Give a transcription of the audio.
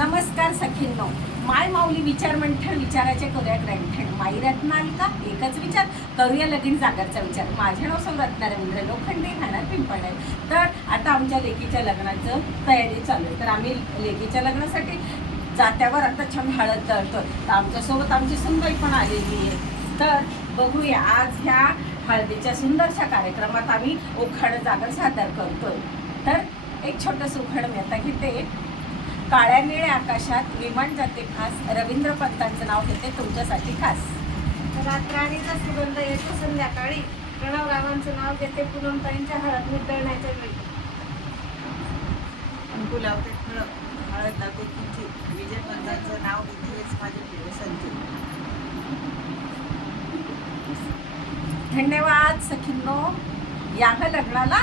नमस्कार सखींनो, माय माऊली विचार मंथन विचाराचे करूया ग्रंथन. माई रत्नाल का एकच विचार करूया लगीन जागरचा विचार. माझे नाव सौ रत्ना रवींद्र लोखंडे, राहणार पिंपळ. तर आता आमच्या लेकीच्या लग्नाचं तयारी चालू आहे. तर आम्ही लेकीच्या लग्नासाठी जात्यावर आता छान हळद दळतो. तर आमच्यासोबत आमची सुनबाई पण आलेली आहे. तर बघूया आज ह्या हळदीच्या सुंदरशा कार्यक्रमात आम्ही उखाणं जागर सादर करतोय. तर एक छोटंसं उखाणं मी आता घेते. काळ्या निळ्या आकाशात विमान जाते खास, रवींद्र पंतांचं नाव घेते तुमच्यासाठी खास. रात्रणीचा सुगंध येतो संध्याकाळी, प्रणव रावांचं नाव घेते पूनमताईंच्या हळद मिटळण्याच्या वेळी. अंकुलावते हळद लागते तुमची, विजय पंतांचं नाव घेते हेच माझे प्रिय संजय. धन्यवाद सखींनो. या लग्नाला